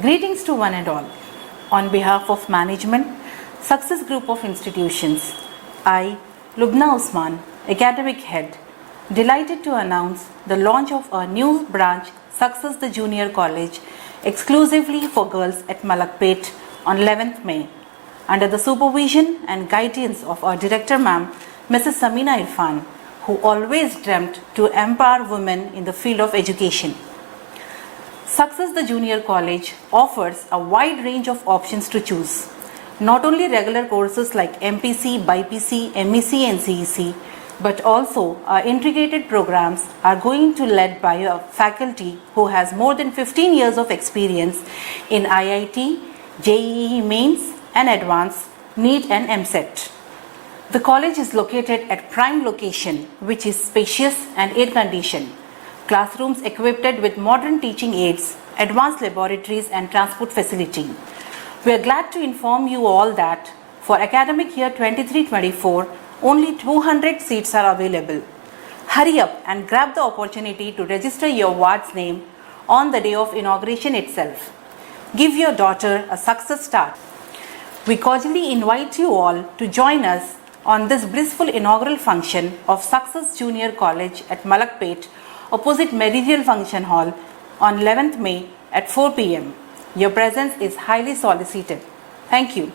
Greetings to one and all. On behalf of management, Success Group of Institutions, I, Lubna Usman, Academic Head, delighted to announce the launch of our new branch, Success the Junior College, exclusively for girls at Malakpet on 11th May, under the supervision and guidance of our Director Ma'am, Mrs. Samina Irfan, who always dreamt to empower women in the field of education. Success the Junior College offers a wide range of options to choose. Not only regular courses like MPC, BIPC, MEC and CEC, but also our integrated programs are going to led by a faculty who has more than 15 years of experience in IIT, JEE Mains and Advanced, NEET and MCET. The college is located at prime location, which is spacious and air-conditioned. Classrooms equipped with modern teaching aids, advanced laboratories and transport facility. We are glad to inform you all that for academic year 23-24, only 200 seats are available. Hurry up and grab the opportunity to register your ward's name on the day of inauguration itself. Give your daughter a success start. We cordially invite you all to join us on this blissful inaugural function of Success Junior College at Malakpet, opposite Meridian Function Hall on 11th May at 4 p.m. Your presence is highly solicited. Thank you.